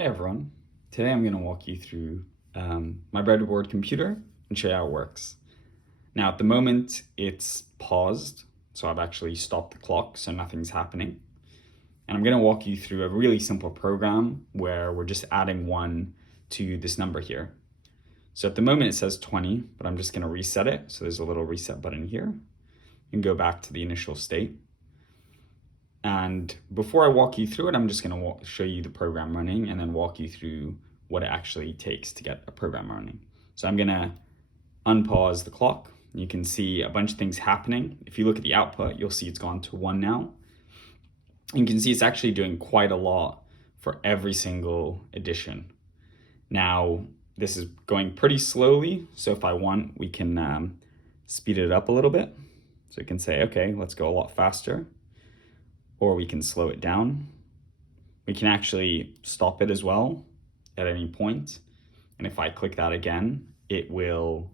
Hey everyone, today I'm going to walk you through my breadboard computer and show you how it works. Now at the moment it's paused, so I've actually stopped the clock so nothing's happening. And I'm going to walk you through a really simple program where we're just adding 1 to this number here. So at the moment it says 20, but I'm just going to reset it. So there's a little reset button here. You can go back to the initial state. And before I walk you through it, I'm just going to show you the program running and then walk you through what it actually takes to get a program running. So I'm going to unpause the clock. You can see a bunch of things happening. If you look at the output, you'll see it's gone to 1 now. And you can see it's actually doing quite a lot for every single addition. Now, this is going pretty slowly. So if I want, we can speed it up a little bit. So you can say, okay, let's go a lot faster. Or we can slow it down. We can actually stop it as well at any point. And if I click that again, it will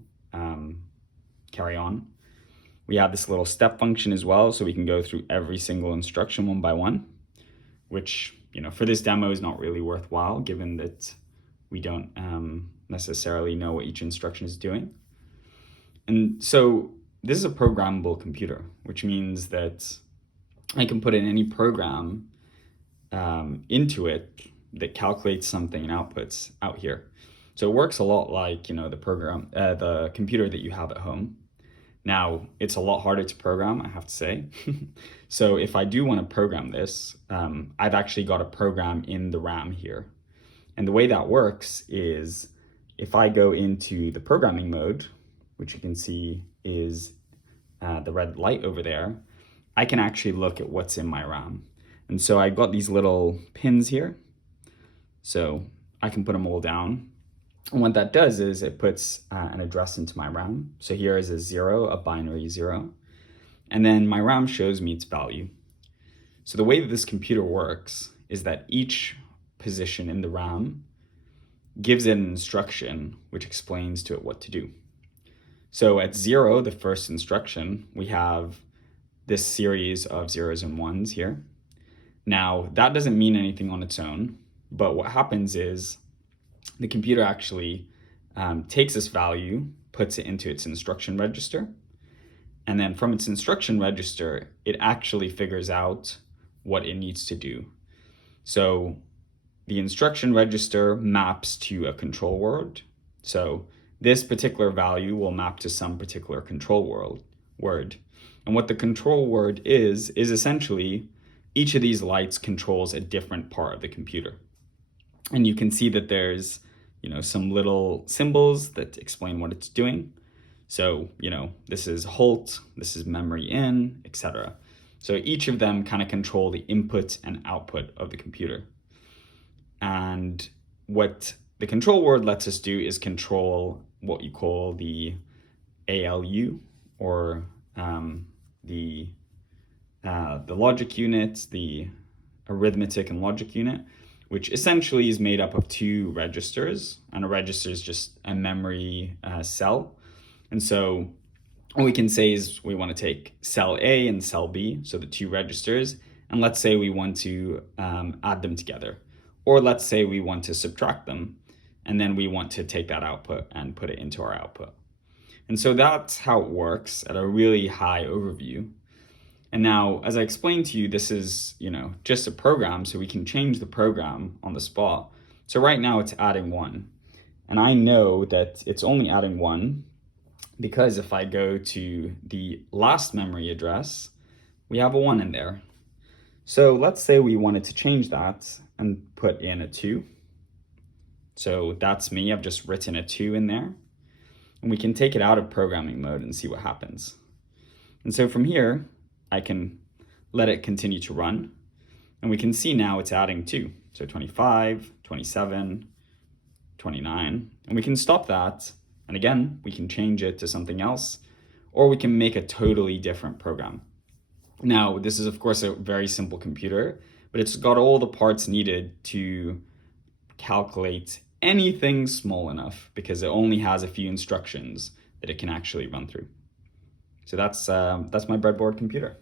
carry on. We have this little step function as well, so we can go through every single instruction one by one, which, for this demo is not really worthwhile given that we don't necessarily know what each instruction is doing. And so this is a programmable computer, which means that I can put in any program into it that calculates something and outputs out here. So it works a lot like, the computer that you have at home. Now, it's a lot harder to program, I have to say. So if I do want to program this, I've actually got a program in the RAM here. And the way that works is if I go into the programming mode, which you can see is the red light over there, I can actually look at what's in my RAM. And so I've got these little pins here. So I can put them all down. And what that does is it puts an address into my RAM. So here is a 0, a binary 0. And then my RAM shows me its value. So the way that this computer works is that each position in the RAM gives it an instruction which explains to it what to do. So at 0, the first instruction, we have this series of 0s and 1s here. Now, that doesn't mean anything on its own, but what happens is the computer actually takes this value, puts it into its instruction register, and then from its instruction register, it actually figures out what it needs to do. So the instruction register maps to a control word. So this particular value will map to some particular control word. And what the control word is essentially each of these lights controls a different part of the computer. And you can see that there's, some little symbols that explain what it's doing. So, this is halt, this is memory in, etc. So each of them kind of control the input and output of the computer. And what the control word lets us do is control what you call the ALU, or the logic unit, the arithmetic and logic unit, which essentially is made up of 2 registers, and a register is just a memory cell. And so what we can say is we want to take cell A and cell B, so the 2 registers, and let's say we want to add them together. Or let's say we want to subtract them, and then we want to take that output and put it into our output. And so that's how it works at a really high overview. And now, as I explained to you, this is, just a program, so we can change the program on the spot. So right now it's adding 1. And I know that it's only adding 1 because if I go to the last memory address, we have a 1 in there. So let's say we wanted to change that and put in a 2. So that's me, I've just written a 2 in there. And we can take it out of programming mode and see what happens. And so from here, I can let it continue to run. And we can see now it's adding 2. So 25, 27, 29. And we can stop that. And again, we can change it to something else, or we can make a totally different program. Now, this is of course a very simple computer, but it's got all the parts needed to calculate anything small enough because it only has a few instructions that it can actually run through. So that's my breadboard computer.